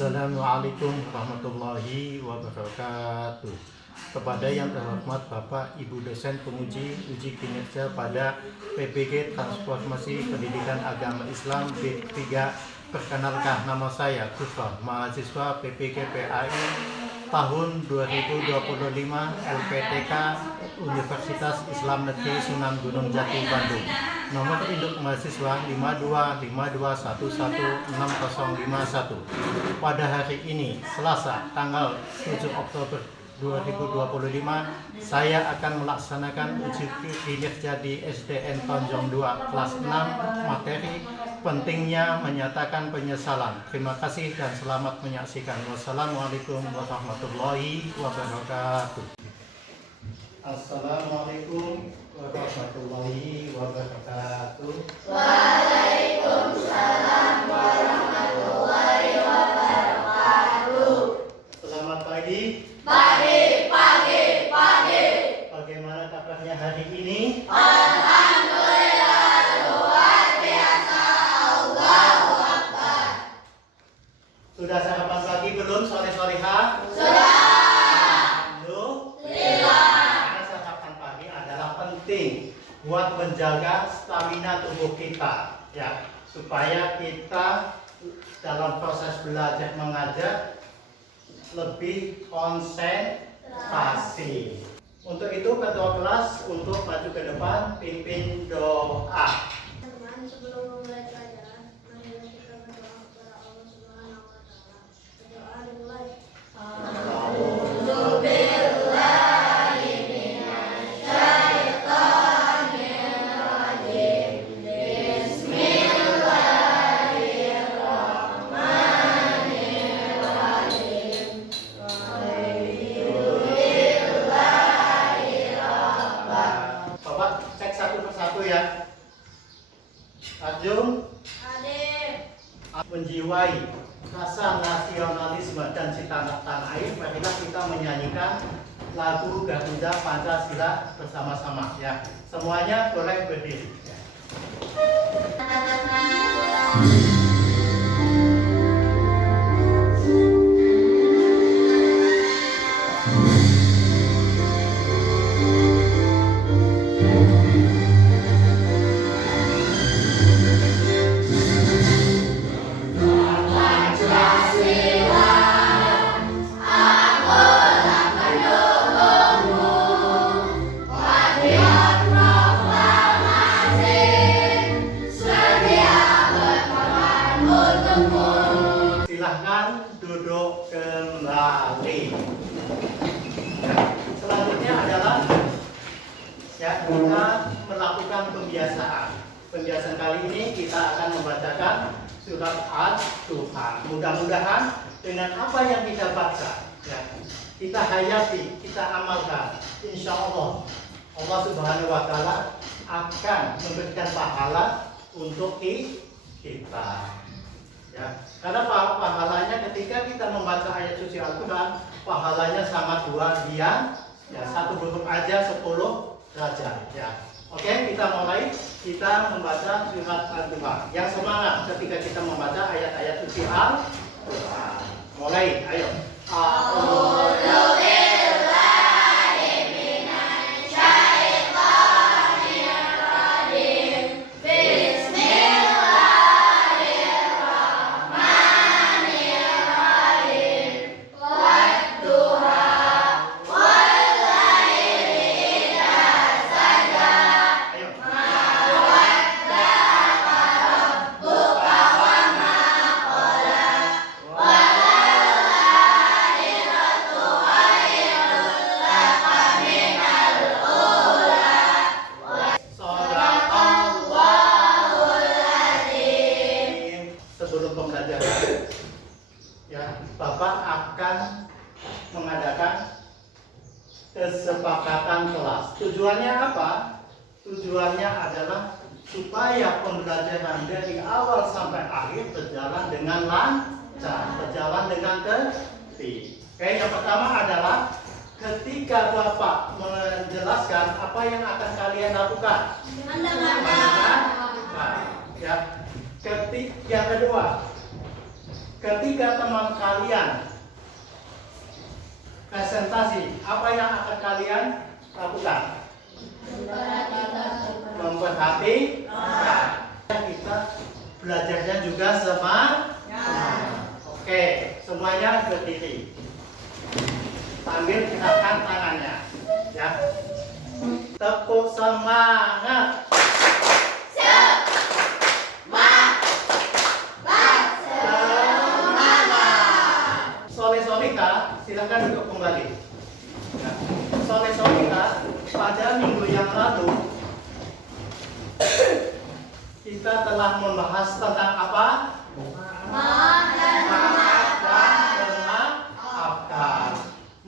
Assalamualaikum warahmatullahi wabarakatuh. Kepada yang terhormat Bapak Ibu dosen penguji uji kinerja pada PPG Transformasi Pendidikan Agama Islam B3, perkenalkan nama saya Kufar, mahasiswa PPG PAI tahun 2025 LPTK Universitas Islam Negeri Sunan Gunung Jati Bandung. Nomor induk mahasiswa 5252116051. Pada hari ini, Selasa, tanggal 7 Oktober 2025, saya akan melaksanakan uji kinerja di SDN Tonjong 2 kelas 6, materi pentingnya menyatakan penyesalan. Terima kasih dan selamat menyaksikan. Wassalamualaikum warahmatullahi wabarakatuh. Assalamualaikum warahmatullahi wabarakatuh. Waalaikumsalam warahmatullahi wabarakatuh. Selamat pagi. Pagi. Bagaimana kabarnya hari ini? Alhamdulillah, luar biasa. Allahu Akbar. Sudah sarapan pagi belum, sore-soreha? Sudah. Alhamdulillah. Karena sarapan pagi adalah penting buat menjaga stamina tubuh kita, ya, supaya kita dalam proses belajar mengajar lebih konsentrasi. Untuk itu ketua kelas untuk maju ke depan pimpin doa. Teman-teman, sebelum memulai pelajaran, marilah kita berdoa kepada Allah Subhanahu wa Ta'ala. Berdoa dimulai. Bapak cek satu persatu ya. Ajung menjiwai rasa nasionalisme dan cinta tanah air, marilah kita menyanyikan lagu Garuda Pancasila bersama-sama ya. Semuanya boleh berdiri. Silahkan duduk kembali. Ya, selanjutnya adalah ya, kita melakukan pembiasaan. Pembiasaan kali ini kita akan membacakan surat Al-Duha. Mudah-mudahan dengan apa yang kita baca, ya, kita hayati, kita amalkan. Insya Allah, Allah Subhanahu wa Ta'ala akan memberikan pahala untuk kita. Ya, karena pahalanya ketika kita membaca ayat suci Al-Quran, pahalanya sangat luar biasa. Ya, satu huruf aja 10 derajat. Ya. Oke, kita mulai. Kita membaca surat Al-Duha. Yang semangat ketika kita membaca ayat-ayat suci Al-Quran. Mulai, ayo. Sebelum pembelajaran, ya, Bapak akan mengadakan kesepakatan kelas. Tujuannya apa? Tujuannya adalah supaya pembelajaran dari awal sampai akhir berjalan dengan lancar, berjalan dengan tertib. Oke, yang pertama adalah ketika Bapak menjelaskan apa yang akan kalian lakukan. Mendengarkan. Ya. Yang kedua, ketika teman kalian presentasi, apa yang akan kalian lakukan? Memperhatikan. Kita belajarnya juga semangat. Oke, semuanya berdiri. Sambil gerakan tangannya, ya. Tepuk semangat. Soleh-solihah, silakan duduk kembali. Ya. Soleh-solihah, pada minggu yang lalu kita telah membahas tentang apa? Maaf dan memaafkan.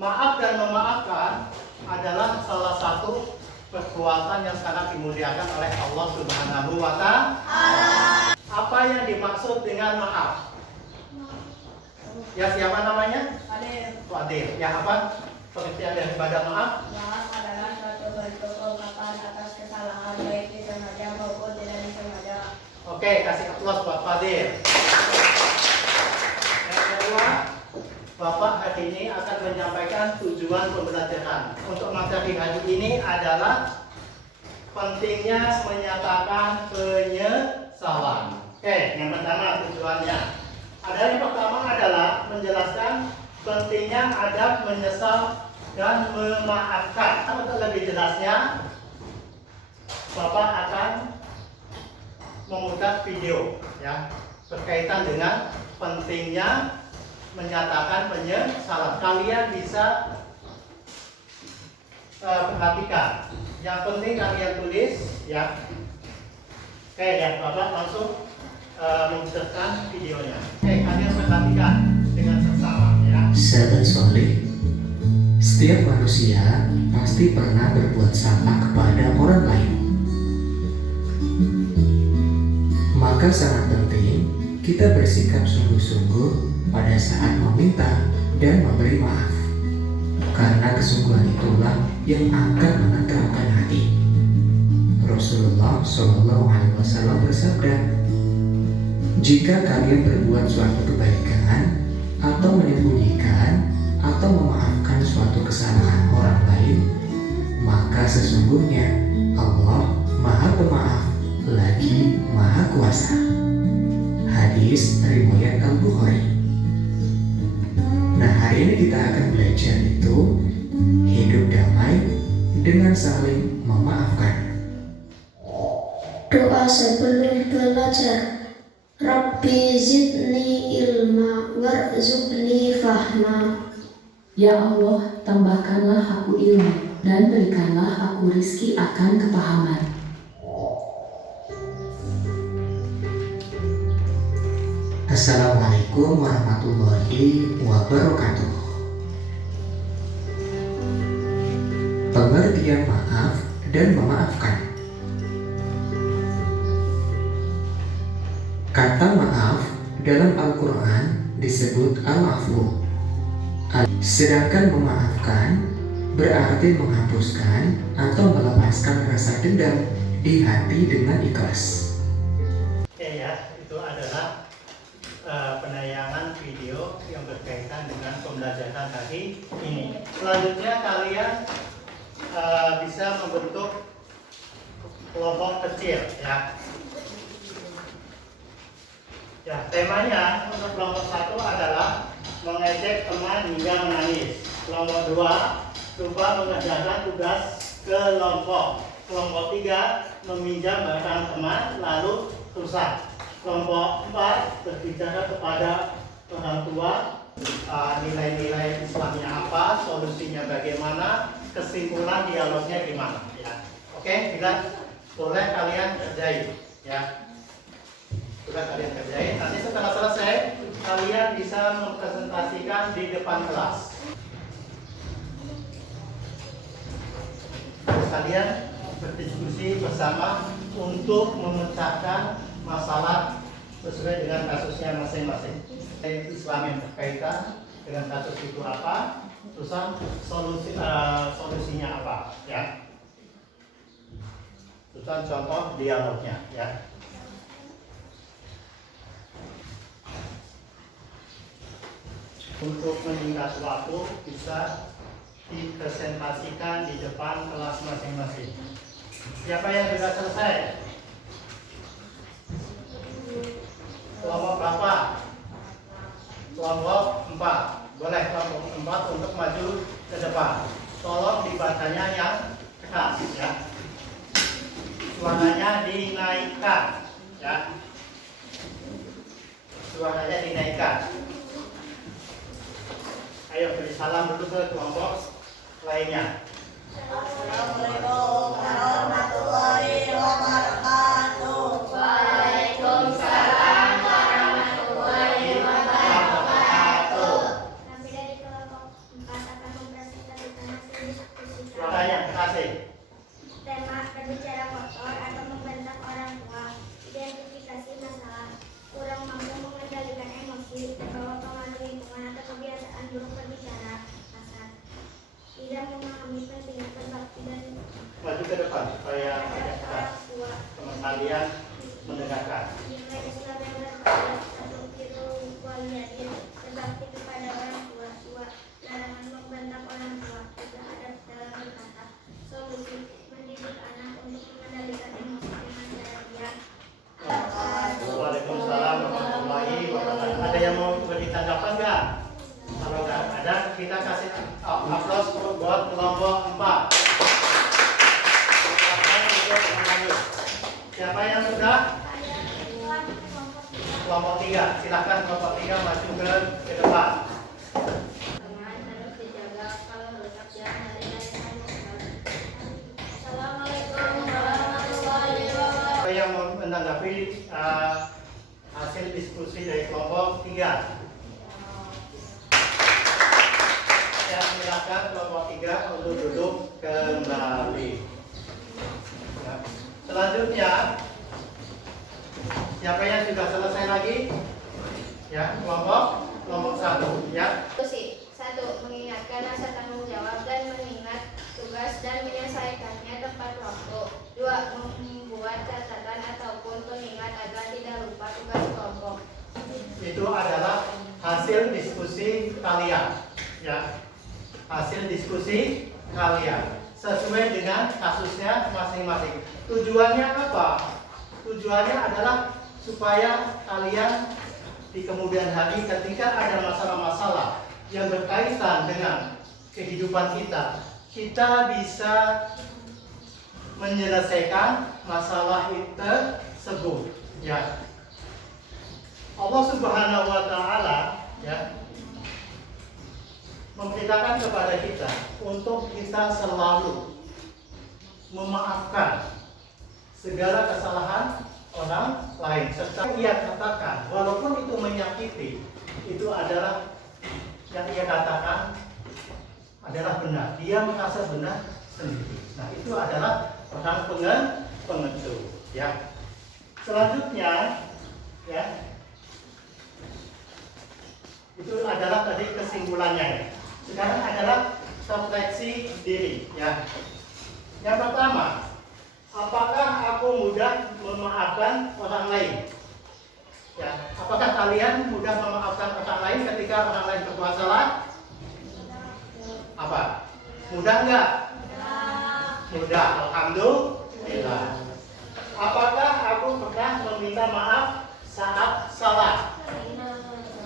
Maaf dan memaafkan adalah salah satu perbuatan yang sangat dimuliakan oleh Allah Subhanahu wa Ta'ala. Apa yang dimaksud dengan maaf? Ya, siapa namanya? Fadil. Ya, apa pengertian daripada maaf? Maaf adalah suatu bentuk ungkapan atas kesalahan baik disengaja maupun tidak disengaja. Oke, kasih aplaus buat Fadil. Yang kedua, Bapak hari ini akan menyampaikan tujuan pembelajaran. Untuk materi hari ini adalah pentingnya menyatakan penyesalan. Oke, yang pertama tujuannya. Yang pertama adalah menjelaskan pentingnya adab menyesal dan memaafkan. Untuk lebih jelasnya, Bapak akan memutar video ya berkaitan dengan pentingnya menyatakan penyesalan. Kalian bisa perhatikan. Yang penting kalian tulis ya. Oke ya, Bapak langsung memutarkan videonya. Oke, kalian perhatikan dengan seksama ya. Sahabat soleh, setiap manusia pasti pernah berbuat salah kepada orang lain. Maka sangat penting kita bersikap sungguh-sungguh pada saat meminta dan memberi maaf. Karena kesungguhan itulah yang akan menenteramkan hati. Rasulullah SAW bersabda, jika kalian berbuat suatu kebaikan atau menyembunyikan atau memaafkan suatu kesalahan orang lain, maka sesungguhnya Allah Maha Pemaaf lagi Maha Kuasa. Hadis riwayat Al-Bukhari. Nah, hari ini kita akan belajar itu hidup damai dengan saling memaafkan. Doa sebelum belajar. Rabbi zidni ilma warzuqni fahma. Ya Allah, tambahkanlah aku ilmu dan berikanlah aku rizki akan kepahaman. Assalamualaikum warahmatullahi wabarakatuh. Pengertian maaf dan memaafkan. Kata maaf dalam Al-Quran disebut al-afwu. Sedangkan memaafkan berarti menghapuskan atau melepaskan rasa dendam di hati dengan ikhlas. Oke ya, itu adalah penayangan video yang berkaitan dengan pembelajaran hari ini. Selanjutnya kalian bisa membentuk kelompok kecil ya. Ya, temanya untuk kelompok 1 adalah mengejek teman hingga menangis. Kelompok 2, coba mengerjakan tugas kelompok. Kelompok 3, meminjam barang teman lalu rusak. Kelompok 4, berbicara kepada orang tua, nilai-nilai Islamnya apa, solusinya bagaimana, kesimpulan dialognya gimana. Ya. Oke, bila boleh kalian kerjain ya. Sudah kalian kerjain, nanti setelah selesai kalian bisa mempresentasikan di depan kelas. Terus kalian berdiskusi bersama untuk memecahkan masalah sesuai dengan kasusnya masing-masing. Islam yang berkaitan dengan kasus itu apa, terusan solusinya apa, ya. Terusan contoh dialognya, ya. untuk menyingkat waktu bisa dipresentasikan di depan kelas masing-masing. Siapa yang sudah selesai? Kelompok berapa? Kelompok 4. Boleh kelompok 4 untuk maju ke depan. Tolong dibacanya yang keras ya. Suaranya dinaikkan ya. Suaranya dinaikkan. Ayo beri salam dulu ke kelompok lainnya. Assalamualaikum warahmatullahi wabarakatuh. Waalaikumsalam warahmatullahi wabarakatuh. Kami dari kelompok 4 akan mempresentasikan hasil diskusi Suaranya kasih. tema berbicara kotor atau membentak orang tua, identifikasi masalah, kurang mampu mengendalikan emosi, terbawa pengaruh lingkungan atau kebiasaan buruk berbicara kasar, tidak memahami pentingnya berbakti dan Maju ke depan supaya agak terhadap keras. orang tua. Teman kalian mendengarkan. Nilai Islam yang berbalas atau biru waliyadin, berbakti kepada orang tua. 2. Larangan membentak orang tua. 3. Adab dalam berkata. Solusi mendidik anak untuk mengendalikan emosi dengan cara diam. Waalaikumsalam warahmatullahi wabarakatuh. Ada yang mau beri tanggapan nggak? Kalau nggak ada, kita kasih aplaus buat kelompok 4. Silakan untuk lanjut. Siapa yang sudah? Kelompok 3. Silakan kelompok 3 maju ke depan. Dengan harus dijaga kalau rusak jangan dari Assalamualaikum warahmatullahi wabarakatuh. Siapa yang mau menanggapi hasil diskusi dari kelompok 3? Saya silakan kelompok 3 untuk duduk kembali. Ya. Selanjutnya, siapa yang sudah selesai lagi? Ya, kelompok 1 ya. Solusi 1. Mengingatkan rasa tanggung jawab dan mengingat tugas dan menyelesaikannya tepat waktu. 2. Membuat catatan ataupun pengingat agar tidak lupa tugas kelompok. Itu adalah hasil diskusi kalian ya. Hasil diskusi kalian sesuai dengan kasusnya masing-masing. Tujuannya apa? Tujuannya adalah supaya kalian di kemudian hari ketika ada masalah-masalah yang berkaitan dengan kehidupan kita, kita bisa menyelesaikan masalah itu tersebut ya. Allah Subhanahu wa taala ya memberitakan kepada kita untuk kita selalu memaafkan segala kesalahan orang lain, serta ia katakan walaupun itu menyakiti, itu adalah yang ia katakan adalah benar, dia merasa benar sendiri. Nah, itu adalah orang pengecut ya. Selanjutnya ya, itu adalah tadi kesimpulannya ya. Sekarang adalah refleksi diri ya. Yang pertama, apakah aku mudah memaafkan orang lain? Ya, apakah kalian mudah memaafkan orang lain ketika orang lain berbuat salah? Apa? Mudah enggak? Mudah, alhamdulillah. Apakah aku pernah meminta maaf saat salah?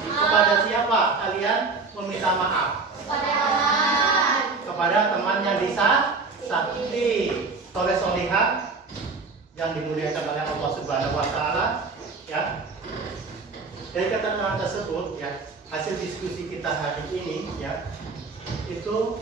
Kepada siapa kalian meminta maaf? Kepada teman yang disakiti, soleh-solihah yang dimuliakan oleh Allah Subhanahu wa taala ya. Dari kata-kata tersebut ya, hasil diskusi kita hari ini ya, itu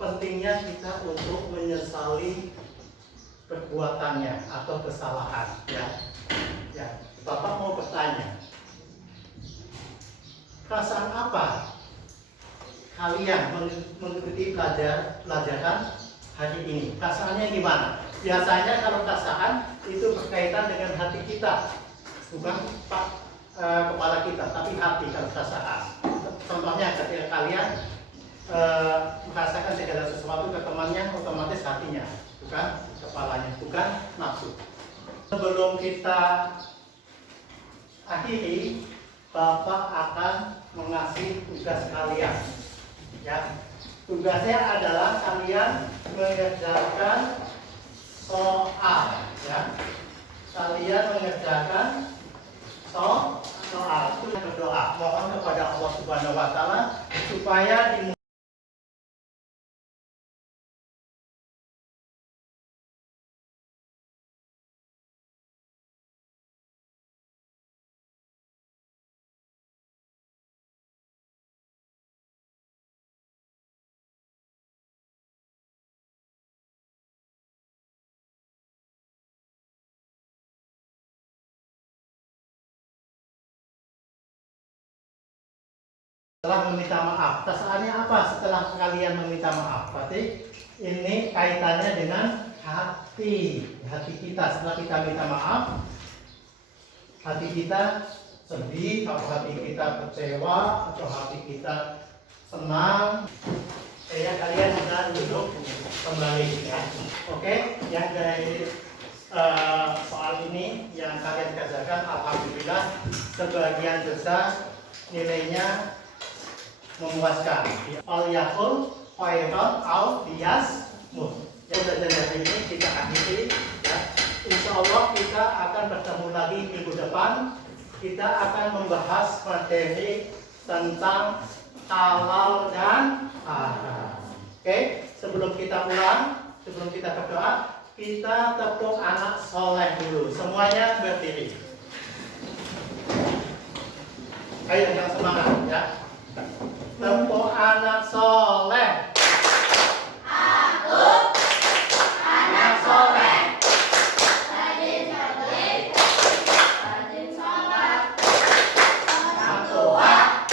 pentingnya kita untuk menyesali perbuatannya atau kesalahan ya. Ya, Bapak mau bertanya, perasaan apa kalian mengikuti pelajaran hari ini? Perasaannya gimana? Biasanya kalau perasaan itu berkaitan dengan hati kita, bukan kepala kita, tapi hati kalau perasaan. Contohnya ketika kalian merasakan segala sesuatu ke temannya, otomatis hatinya, bukan kepalanya, bukan nafsu. Sebelum kita akhiri, Bapak akan mengasih tugas kalian. Ya, tugasnya adalah kalian mengerjakan soal. Ya, kalian mengerjakan soal. Itu berdoa, mohon kepada Allah Subhanahu Wa Taala supaya setelah meminta maaf. Kesannya apa setelah kalian meminta maaf? Berarti ini kaitannya dengan hati kita. Setelah kita minta maaf, hati kita sedih, atau hati kita kecewa, atau hati kita senang. Ya, kalian bisa duduk kembali ya. Oke, yang dari soal ini yang kalian kerjakan, alhamdulillah sebagian besar nilainya memuaskan. Al yakul khairan au liyasmut. Yang belajar dari ini kita akhiri ya. Insya Allah kita akan bertemu lagi minggu depan. Kita akan membahas materi tentang halal dan haram. Oke, sebelum kita pulang, sebelum kita berdoa, kita tepuk anak soleh dulu. Semuanya berdiri. Ayo dengan semangat ya. Tepuk anak soleh. Aku anak soleh, rajin sholat, rajin sholat, orang tua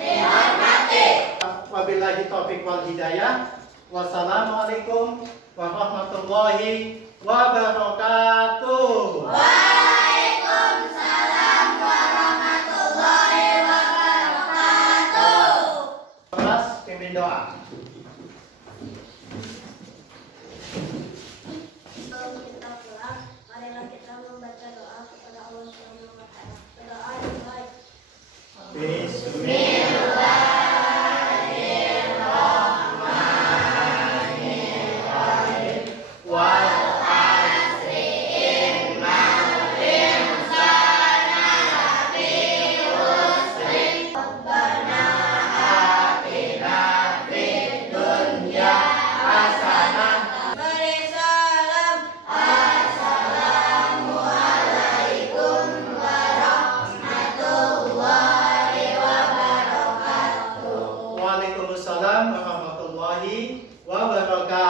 dihormati. Wabillahi taufiq wal hidayah. Wassalamualaikum warahmatullahi wabarakatuh. Waalaikumsalam warahmatullahi wabarakatuh. Kelas pimpin doa. Sebelum kita pulang, marilah kita membaca doa kepada Allah Subhanahu wa Ta'ala. Berdoa yang baik. Bismillahirrahmanirrahim. Wal asri innal insana lafi khusr. Rabbana atina fid dunya hasanah. Beri salam. Assalamualaikum warahmatullahi wabarakatuh. Waalaikumsalam warahmatullahi wabarakatuh.